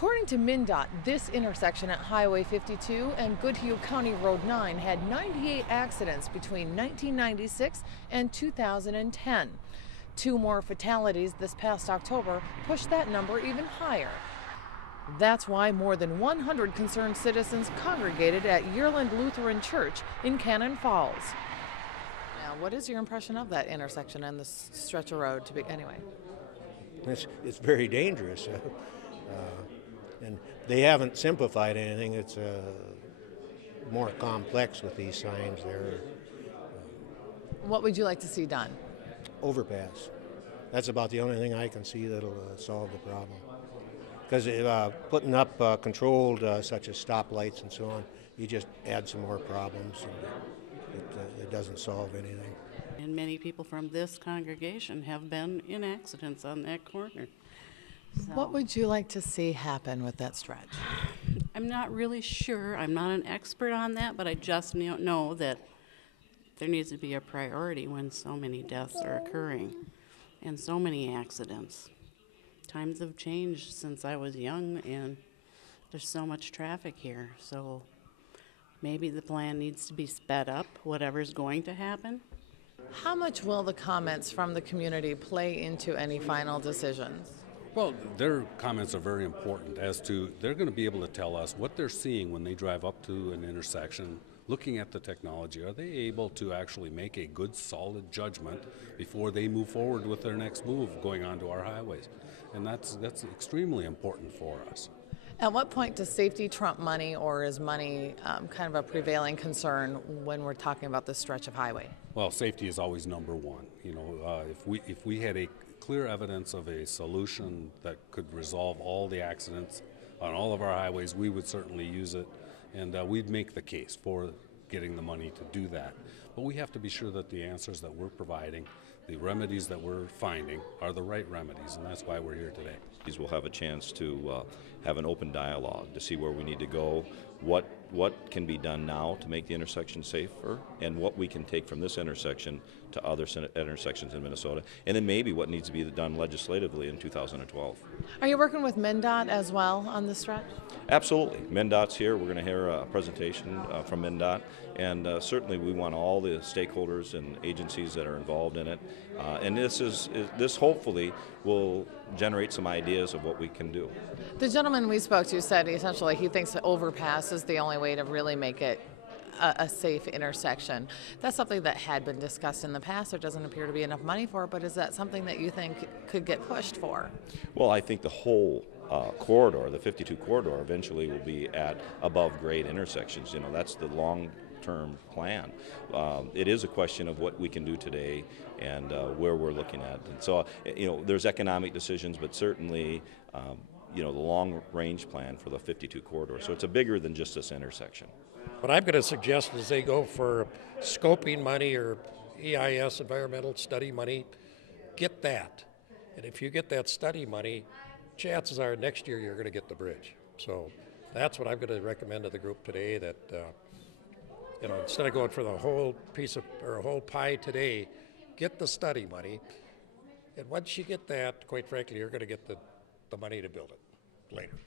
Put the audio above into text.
According to MnDOT, this intersection at Highway 52 and Goodhue County Road 9 had 98 accidents between 1996 and 2010. 2 more fatalities this past October pushed that number even higher. That's why more than 100 concerned citizens congregated at Yearland Lutheran Church in Cannon Falls. Now, what is your impression of that intersection and this stretch of road to be anyway? It's very dangerous. And they haven't simplified anything. It's more complex with these signs there. What would you like to see done? Overpass. That's about the only thing I can see that'll solve the problem. Because putting up controlled, such as stoplights and so on, you just add some more problems, and it doesn't solve anything. And many people from this congregation have been in accidents on that corner. So, what would you like to see happen with that stretch? I'm not really sure. I'm not an expert on that, but I just know that there needs to be a priority when so many deaths are occurring and so many accidents. Times have changed since I was young, and there's so much traffic here. So maybe the plan needs to be sped up, whatever's going to happen. How much will the comments from the community play into any final decisions? Well, their comments are very important as to they're going to be able to tell us what they're seeing when they drive up to an intersection, looking at the technology. Are they able to actually make a good, solid judgment before they move forward with their next move going onto our highways? And that's extremely important for us. At what point does safety trump money, or is money kind of a prevailing concern when we're talking about this stretch of highway? Well, safety is always number one. You know, if we had a clear evidence of a solution that could resolve all the accidents on all of our highways, we would certainly use it, and we'd make the case for getting the money to do that. But we have to be sure that the answers that we're providing, the remedies that we're finding, are the right remedies, and that's why we're here today. We'll have a chance to have an open dialogue to see where we need to go, what can be done now to make the intersection safer, and what we can take from this intersection to other intersections in Minnesota, and then maybe what needs to be done legislatively in 2012. Are you working with MnDOT as well on this stretch? Absolutely. MnDOT's here. We're going to hear a presentation from MnDOT, and certainly we want all the stakeholders and agencies that are involved in it. And this hopefully will generate some ideas of what we can do. The gentleman we spoke to said essentially he thinks the overpass is the only way to really make it a safe intersection. That's something that had been discussed in the past. There doesn't appear to be enough money for it, but is that something that you think could get pushed for? Well, I think the whole corridor, the 52 corridor, eventually will be at above grade intersections. You know, that's the long-term plan. It is a question of what we can do today and where we're looking at. And so, you know, there's economic decisions, but certainly, you know, the long-range plan for the 52 corridor. So it's a bigger than just this intersection. What I'm going to suggest is they go for scoping money or EIS, environmental study money. Get that. And if you get that study money, chances are next year you're going to get the bridge. So that's what I'm going to recommend to the group today, that you know, instead of going for the whole piece of or a whole pie today, get the study money. And once you get that, quite frankly, you're going to get the money to build it later.